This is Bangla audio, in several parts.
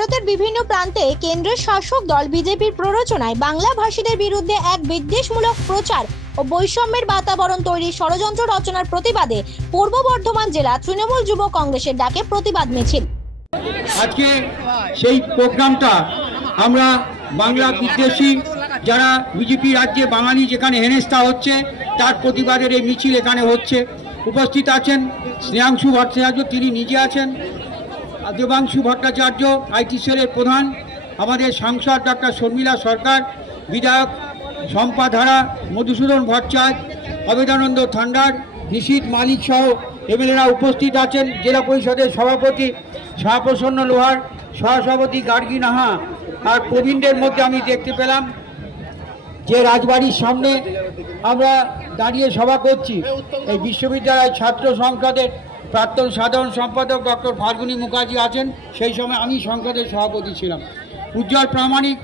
ভারতের বিভিন্ন প্রান্তে কেন্দ্রের শাসক দল বিজেপির প্ররোচনায় বাংলা ভাষীদের বিরুদ্ধে এক বিদ্বেষমূলক প্রচার ও বৈষম্যের বাতাবরণ তৈরির ষড়যন্ত্র রচনার প্রতিবাদে পূর্ব বর্ধমান জেলা তৃণমূল যুব কংগ্রেসের ডাকে প্রতিবাদ মিছিল। আজকে সেই প্রোগ্রামটা আমরা বাংলা বিদ্বেষী যারা বিজেপি রাজ্যে বাঙালি যেখানে হেনস্থা হচ্ছে তার প্রতিবাদের এই মিছিল এখানে হচ্ছে। উপস্থিত আছেন স্নেহাংশু ভট্টাচার্য, তিনি নিজে আছেন, দেবাংশু ভট্টাচার্য আইটি সেলের প্রধান, আমাদের সাংসদ ডক্টর শর্মিলা সরকার, বিধায়ক শম্পা ধারা, মধুসূদন ভট্টাচার্য, অবেদানন্দ থান্ডার, নিশীথ মালিক সহ এমএলএরা উপস্থিত আছেন। জেলা পরিষদের সভাপতি শাহপ্রসন্ন লোহার, সহসভাপতি গার্গী নাহা আর প্রবীণদের মধ্যে আমি দেখতে পেলাম যে রাজবাড়ির সামনে আমরা দাঁড়িয়ে সভা করছি। এই বিশ্ববিদ্যালয় ছাত্র সংসদের প্রাক্তন সাধারণ সম্পাদক ডক্টর ফাল্গুনী মুখার্জি আছেন, সেই সময় আমি সংসদের সভাপতি ছিলাম। উজ্জ্বল প্রামাণিক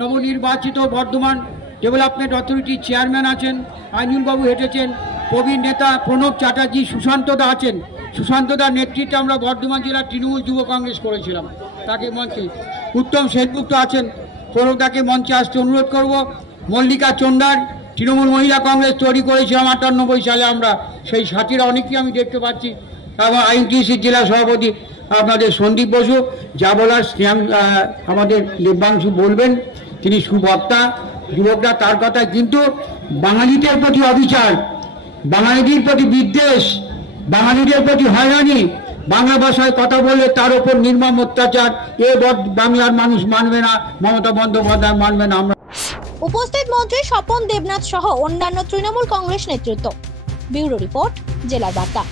নবনির্বাচিত বর্ধমান ডেভেলপমেন্ট অথরিটির চেয়ারম্যান আছেন, আইনুলবাবু হেঁটেছেন, প্রবীণ নেতা প্রণব চ্যাটার্জি, সুশান্তদা আছেন। সুশান্তদার নেতৃত্বে আমরা বর্ধমান জেলার তৃণমূল যুব কংগ্রেস করেছিলাম, তাকে মঞ্চে উত্তম সেনগুপ্ত আছেন, প্রণবদাকে মঞ্চে আসতে অনুরোধ করব। মল্লিকা চন্দার, তৃণমূল মহিলা কংগ্রেস তৈরি করেছিলাম 98 সালে আমরা, সেই সাথীরা অনেকেই আমি দেখতে পাচ্ছি। এবং আইনটিসির জেলা সভাপতি আপনাদের সন্দীপ বসু, যা বলার আমাদের দেবাংশু বলবেন, তিনি সুবক্তা, যুবকরা তার কথা। কিন্তু বাঙালিদের প্রতি অবিচার, বাঙালিদের প্রতি বিদ্বেষ, বাঙালিদের প্রতি হয়রানি, বাংলা ভাষায় কথা বললে তার ওপর নির্মম অত্যাচার, এ বাংলার মানুষ মানবে না, মমতা বন্দ্যোপাধ্যায় মানবে না। আমরা উপস্থিত মন্ত্রী স্বপন দেবনাথ সহ অন্যান্য তৃণমূল কংগ্রেস নেতৃত্ব। ব্যুরো রিপোর্ট, জেলার বার্তা।